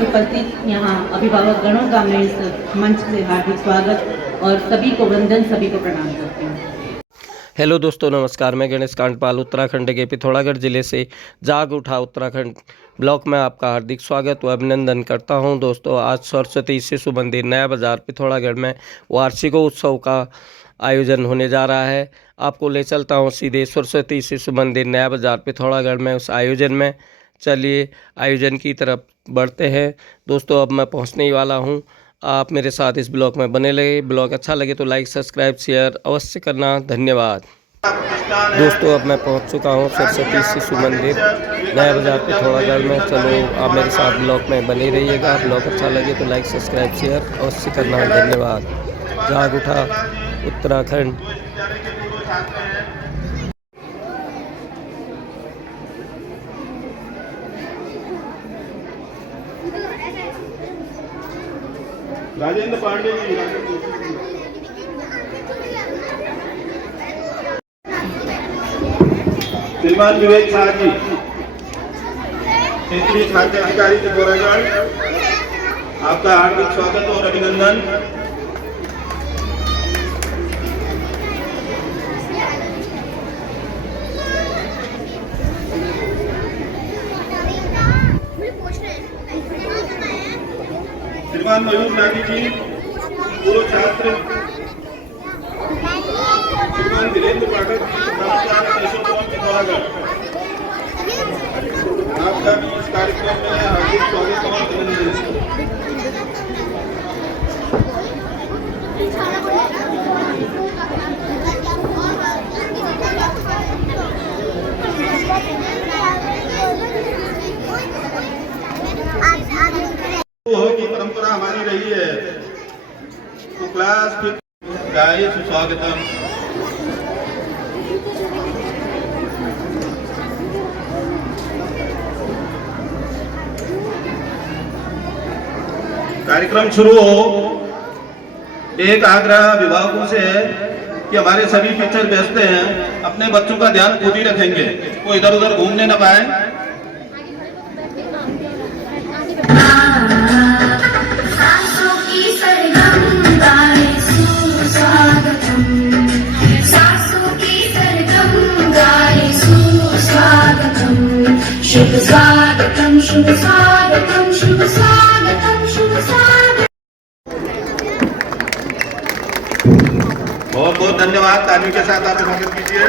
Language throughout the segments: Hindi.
सभी उपस्थित यहाँ अभिभावक गणों का मैं इस मंच से हार्दिक स्वागत और सभी को वंदन, सभी को प्रणाम करती हूँ। हेलो दोस्तों, नमस्कार। मैं गणेश कांडपाल उत्तराखंड के पिथौरागढ़ जिले से जाग उठा उत्तराखंड ब्लॉक में आपका हार्दिक स्वागत व अभिनंदन करता हूं। दोस्तों, आज सरस्वती शिशु मंदिर नया बाज़ार पिथौरागढ़ में वार्षिक उत्सव का आयोजन होने जा रहा है। आपको ले चलता हूं सीधे सरस्वती शिशु मंदिर नया बाज़ार पिथौरागढ़ में उस आयोजन में। चलिए आयोजन की तरफ बढ़ते हैं। दोस्तों, अब मैं पहुँचने ही वाला हूँ। आप मेरे साथ इस ब्लॉग में बने रहे। ब्लॉग अच्छा लगे तो लाइक, सब्सक्राइब, शेयर अवश्य करना। धन्यवाद। दोस्तों, अब मैं पहुंच चुका हूं सरस्वती शिशु मंदिर नया बाज़ार पिथौरागढ़ में। चलो आप मेरे साथ ब्लॉग में बने रहिएगा। ब्लॉग अच्छा लगे तो लाइक, सब्सक्राइब, शेयर अवश्य करना। धन्यवाद। जाग उठा उत्तराखंड। राजेंद्र पांडे जी, श्रीमान विवेक शाह जी, क्षेत्रीय खाद्य अधिकारी पिथौरागढ़, आपका हार्दिक स्वागत और अभिनंदन। श्रीमान मयूर नागी जी, पूर्व छात्र, श्रीमान धीरेन्द्र पाठक पिथौरागढ़, आपका भी इस कार्यक्रम में हार्दिक स्वागत और अभिनंदन। की परंपरा हमारी रही है तो क्लास गाये सुस्वागतम। कार्यक्रम शुरू हो, एक आग्रह अभिभावकों से है कि हमारे सभी टीचर व्यस्त हैं, अपने बच्चों का ध्यान खुद ही रखेंगे, वो इधर उधर घूमने न पाए। शुभ स्वागतम, शुभ स्वागतम, शुभ स्वागतम, शुभ स्वागतम। बहुत बहुत धन्यवाद। तालियों के साथ आप स्वागत कीजिए।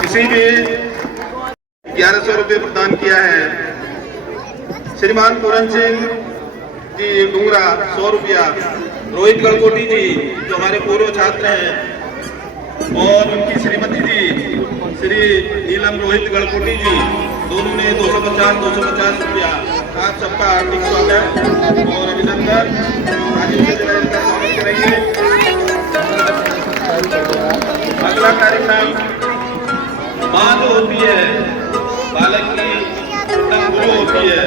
किसी भी 1100 रुपये प्रदान किया है श्रीमान पूरन सिंह जी डूंगरा 100 रुपया, रोहित गढ़कोटी जी जो हमारे पूर्व छात्र हैं, और उनकी श्रीमती जी श्री नीलम रोहित गढ़कोटी जी, दोनों ने 250 रुपया। आप सबका हार्दिक स्वागत और अभिनंदन। का स्वागत करेंगे। अगला कार्यक्रम माँ जो होती है बालक की गुरु होती है,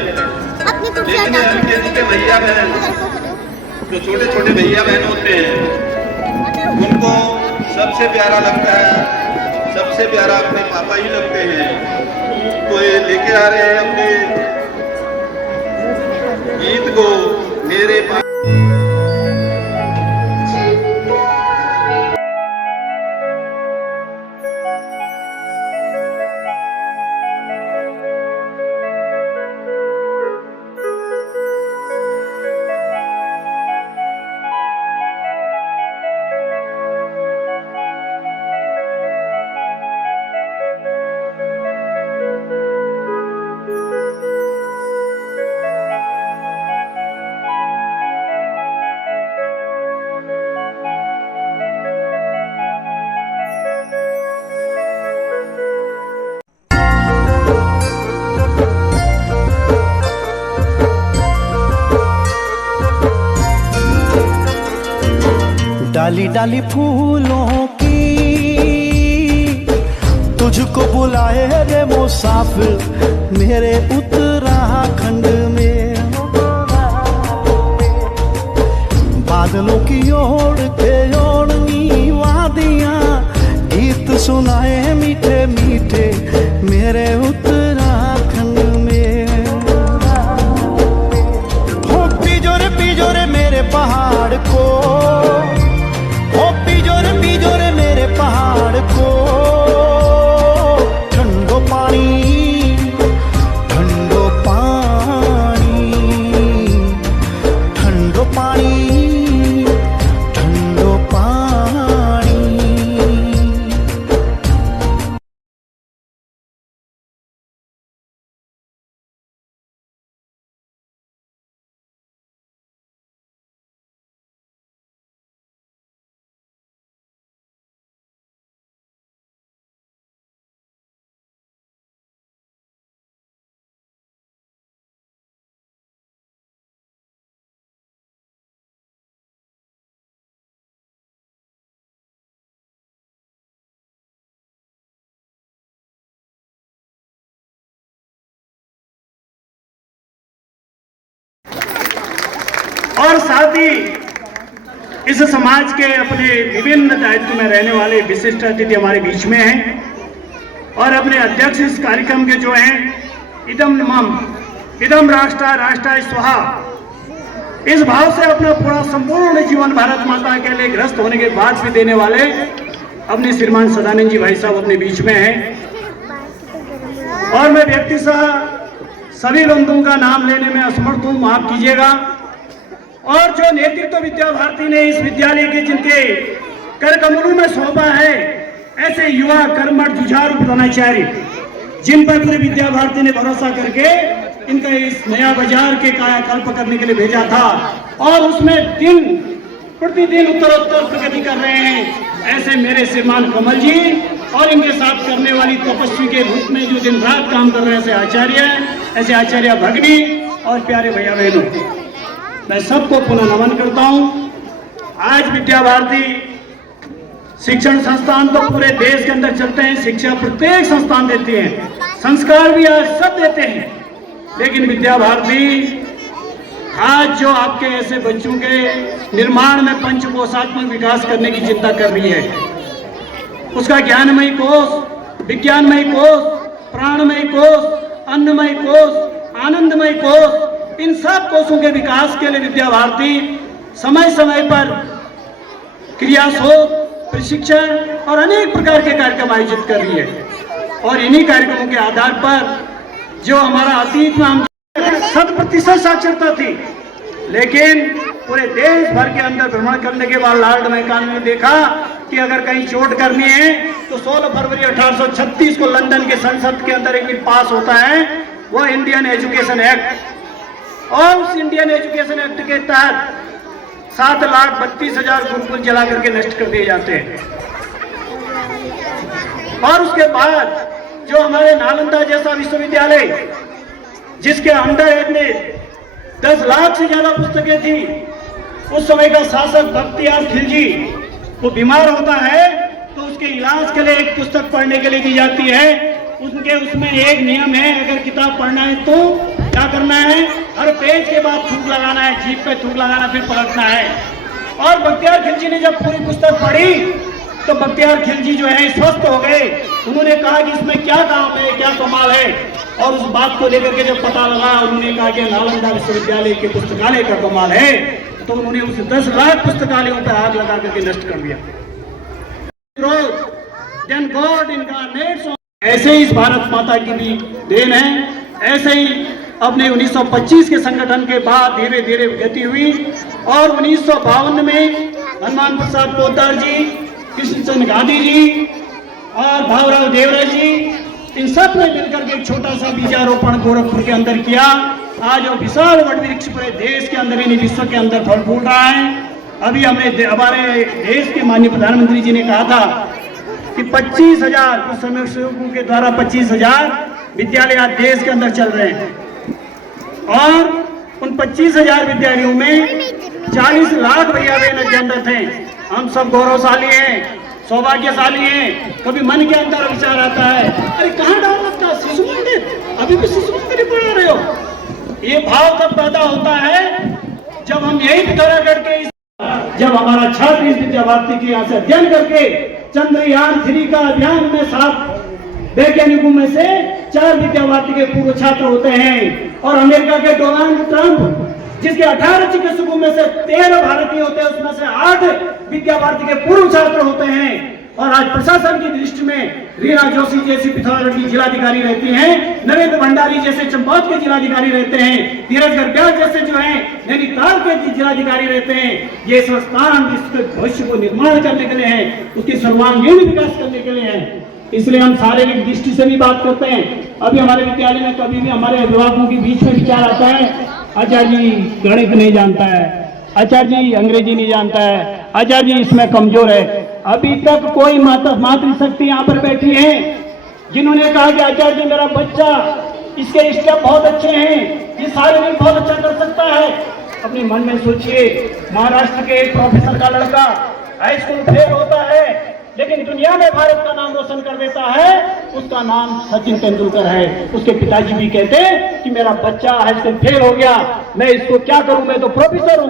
लेकिन एलकेजी के भैया बहन जो छोटे छोटे भैया बहन होते हैं उनको सबसे प्यारा लगता है, सबसे प्यारा अपने पापा ही लगते हैं। तो ये लेके आ रहे हैं अपने गीत को मेरे पापा। डाली डाली फूलों की तुझको बुलाए रे मुसाफिर मेरे उत्तराखंड में। बादलों की ओर के ओढ़नी वादियां गीत सुनाए मीठे मीठे मेरे उत्तराखंड में। और साथ ही इस समाज के अपने विभिन्न दायित्व में रहने वाले विशिष्ट अतिथि हमारे बीच में हैं और अपने अध्यक्ष इस कार्यक्रम के जो हैं इदम राष्ट्र राष्ट्राय स्वाहा, इस भाव से अपना पूरा संपूर्ण जीवन भारत माता के लिए ग्रस्त होने के बाद भी देने वाले अपने श्रीमान सदानंद जी भाई साहब अपने बीच में हैं। और मैं व्यक्तिशः सभी बंधुओं का नाम लेने में असमर्थ हूँ, माफ कीजिएगा। और जो नेतृत्व विद्या भारती ने इस विद्यालय के जिनके कर कमलों में सौंपा है, ऐसे युवा कर्मठ जुझारू प्रधानाचार्य जिन पर पूरे विद्या भारती ने भरोसा करके इनका इस नया बाजार के कायाकल्प करने के लिए भेजा था और उसमें दिन प्रतिदिन उत्तरोत्तर प्रगति कर रहे हैं, ऐसे मेरे श्रीमान कमल जी और इनके साथ करने वाली तपस्वी के रूप में जो दिन रात काम कर रहे हैं ऐसे आचार्य भगनी और प्यारे भैया बहनों, मैं सबको पुनः नमन करता हूं। आज विद्या भारती शिक्षण संस्थान तो पूरे देश के अंदर चलते हैं, शिक्षा प्रत्येक संस्थान देती है, संस्कार भी आज सब देते हैं, लेकिन विद्या भारती आज जो आपके ऐसे बच्चों के निर्माण में पंचकोशात्मक विकास करने की चिंता कर रही है, उसका ज्ञानमयी कोष, विज्ञानमयी कोष, प्राणमयी कोष, अन्नमयी कोष, आनंदमयी कोष, इन सब कोषों के विकास के लिए विद्या भारती समय समय पर क्रिया शोध, प्रशिक्षण और अनेक प्रकार के कार्यक्रम आयोजित कर रही है। और इन्हीं कार्यक्रमों के आधार पर जो हमारा अतीत में हम 100% साक्षरता थी, लेकिन पूरे देश भर के अंदर भ्रमण करने के बाद लॉर्ड मैकाले ने देखा कि अगर कहीं चोट करनी है तो 16 फरवरी 1836 को लंदन के संसद के अंदर एक बिल पास होता है, वो इंडियन एजुकेशन एक्ट। और उस इंडियन एजुकेशन एक्ट के तहत 7,32,000 गुरुकुल जला करके नष्ट कर दिए जाते हैं। और उसके बाद जो हमारे नालंदा जैसा विश्वविद्यालय जिसके अंडर में 10 लाख से ज्यादा पुस्तकें थी, उस समय का शासक बख्तियार खिलजी वो बीमार होता है तो उसके इलाज के लिए एक पुस्तक पढ़ने के लिए दी जाती है। उसमें एक नियम है, अगर किताब पढ़ना है तो क्या करना है, हर पेज के बाद थूक लगाना है, जीभ पे थूक लगाना, फिर पलटना है। और बख्तियार खिलजी ने जब पूरी पुस्तक पढ़ी तो बख्तियार खिलजी जो है स्वस्थ हो गए। उन्होंने कहा कि इसमें क्या काम है, क्या कमाल है, और उस बात को लेकर के जब पता लगा, उन्होंने कहा कि नालंदा विश्वविद्यालय के पुस्तकालय का कमाल है, तो उन्होंने उस 10 लाख पुस्तकालयों पर आग लगा करके नष्ट कर दिया। ऐसे ही इस भारत माता की भी देन है। ऐसे ही अपने 1925 के संगठन के बाद धीरे धीरे गति हुई और 1952 में हनुमान प्रसाद पोद्दार जी, कृष्णचंद्र गांधी जी और भावराव देवरा जी, इन सब ने मिलकर के एक छोटा सा बीजारोपण गोरखपुर के अंदर किया। आज वो विशाल वट वृक्ष पूरे देश के अंदर, इन विश्व के अंदर फल फूल रहा है। अभी हमारे देश के माननीय प्रधानमंत्री जी ने कहा था कि 25,000 कुछ स्वयंसेवकों के द्वारा 25,000 विद्यालय आज देश के अंदर चल रहे हैं और उन 25,000 विद्यालयों में 40 लाख भैया बहन अध्ययनरत हैं। हम सब गौरवशाली हैं, सौभाग्यशाली हैं। कभी मन के अंदर विचार आता है, अरे कहाँ डाल रखा शिशु मंदिर, अभी भी शिशु मंदिर पढ़ा रहे हो। ये भाव तब पैदा होता है जब हम यही पिथौरागढ़ के जब हमारा छात्र इस विद्या भारती के यहाँ से अध्ययन करके चंद्रयान 3 का अभियान में 7 वैज्ञानिकों में से 4 विद्या भारती के पूर्व छात्र होते हैं और अमेरिका के डोनाल्ड ट्रंप जिसके 18 चिकित्सकों में से 13 भारतीय होते हैं, उसमें से 8 विद्या भारती के पूर्व छात्र होते हैं। और आज प्रशासन की दृष्टि में रीना जोशी जैसी पिथौरागढ़ की जिलाधिकारी रहती हैं, नरेंद्र भंडारी जैसे चंपावत के जिलाधिकारी रहते हैं, धीरज गढ़ जैसे जो है नैनीताल के जिलाधिकारी रहते हैं। ये संस्थान जिसके भविष्य को निर्माण करने के लिए है, उसके सर्वांगीण विकास करने के लिए है। इसलिए हम शारीरिक दृष्टि से भी बात करते हैं। अभी हमारे विद्यालय में कभी भी हमारे अभिभावकों के बीच में विचार आता है, आचार्य जी गणित नहीं जानता है, आचार्य जी अंग्रेजी नहीं जानता है, आचार्य जी इसमें कमजोर है। अभी तक कोई मातृशक्ति यहाँ पर बैठी है जिन्होंने कहा कि आचार्य जी मेरा बच्चा इसके स्टेप बहुत अच्छे हैं, ये शारीरिक बहुत अच्छा कर सकता है। अपने मन में सोचिए, महाराष्ट्र के एक प्रोफेसर का लड़का हाई स्कूल फेल होता है लेकिन दुनिया में भारत का नाम रोशन कर देता है, उसका नाम सचिन तेंदुलकर है। उसके पिताजी भी कहते हैं कि मेरा बच्चा हाई स्कूल फेल हो गया, मैं इसको क्या करूं, मैं तो प्रोफेसर हूं।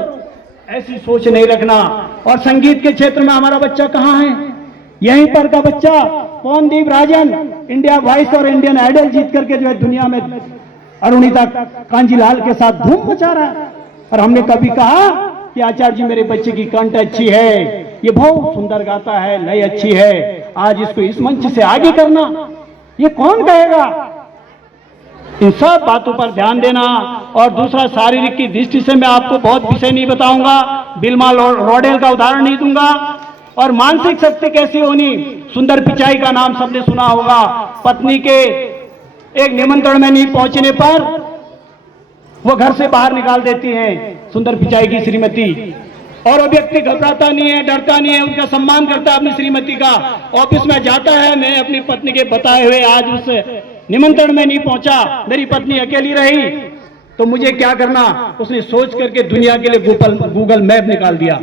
ऐसी सोच नहीं रखना। और संगीत के क्षेत्र में हमारा बच्चा कहाँ है? यहीं पर का बच्चा पवनदीप राजन इंडिया वॉइस और इंडियन आइडल जीत करके जो है दुनिया में अरुणिता कांजीलाल के साथ धूम मचा रहा है। और हमने कभी कहा कि आचार्य जी मेरे बच्चे की कंठ अच्छी है, ये बहुत सुंदर गाता है, लय अच्छी है, आज इसको इस मंच से आगे करना, ये कौन कहेगा? इन सब बातों पर ध्यान देना। और दूसरा, शारीरिक की दृष्टि से मैं आपको बहुत विषय नहीं बताऊंगा, बिल्मा रॉडेल का उदाहरण नहीं दूंगा। और मानसिक शक्ति कैसी होनी, सुंदर पिचाई का नाम सबने सुना होगा। पत्नी के एक निमंत्रण में नहीं पहुंचने पर वो घर से बाहर निकाल देती हैं सुंदर पिचाई की श्रीमती। और वो व्यक्ति घबराता नहीं है, डरता नहीं है, उनका सम्मान करता है अपनी श्रीमती का। ऑफिस में जाता है, मैं अपनी पत्नी के बताए हुए आज उस निमंत्रण में नहीं पहुंचा, मेरी पत्नी अकेली रही, तो मुझे क्या करना? उसने सोच करके दुनिया के लिए गूगल मैप निकाल दिया।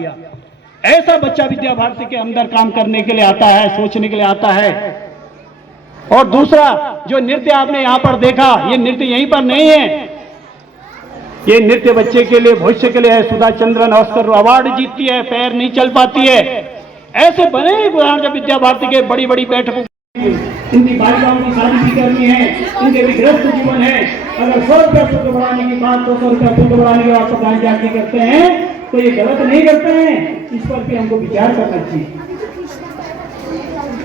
ऐसा बच्चा विद्या भारती के अंदर काम करने के लिए आता है, सोचने के लिए आता है। और दूसरा, जो नृत्य आपने यहां पर देखा, ये नृत्य यहीं पर नहीं है, ये नृत्य बच्चे के लिए, भविष्य के लिए है। सुधा चंद्रन ऑस्कर अवार्ड जीतती है, पैर नहीं चल पाती है। ऐसे बने उदाहरण जब विद्या भारती के बड़ी बड़ी बैठकों, इनकी बालिकाओं की शादी भी करनी है, इनके भी गृहस्थ जीवन है। अगर 100 रुपया शुल्क बढ़ाने की बात, 200 रुपया शुल्क बढ़ाने की बात प्रधान जाति करते हैं, तो ये गलत नहीं करते हैं, इस पर भी हमको विचार करना चाहिए।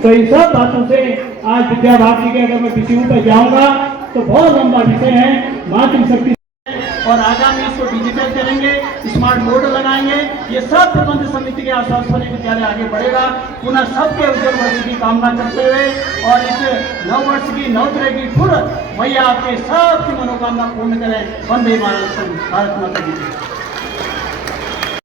तो इन सब बातों से आज विद्या भारती के अगर मैं विषयों पर जाऊंगा तो बहुत लंबा विषय है। मातृशक्ति और आगामी इसको डिजिटल करेंगे, स्मार्ट बोर्ड लगाएंगे, ये सब प्रबंध समिति के आश्वासन में विद्यालय आगे बढ़ेगा। पुनः सबके उज्जवल भविष्य की कामना करते हुए और इस नव वर्ष की नवत्रय की फुर्र मैया आपके सबकी मनोकामना पूर्ण करें। वंदे भारत माता की जय।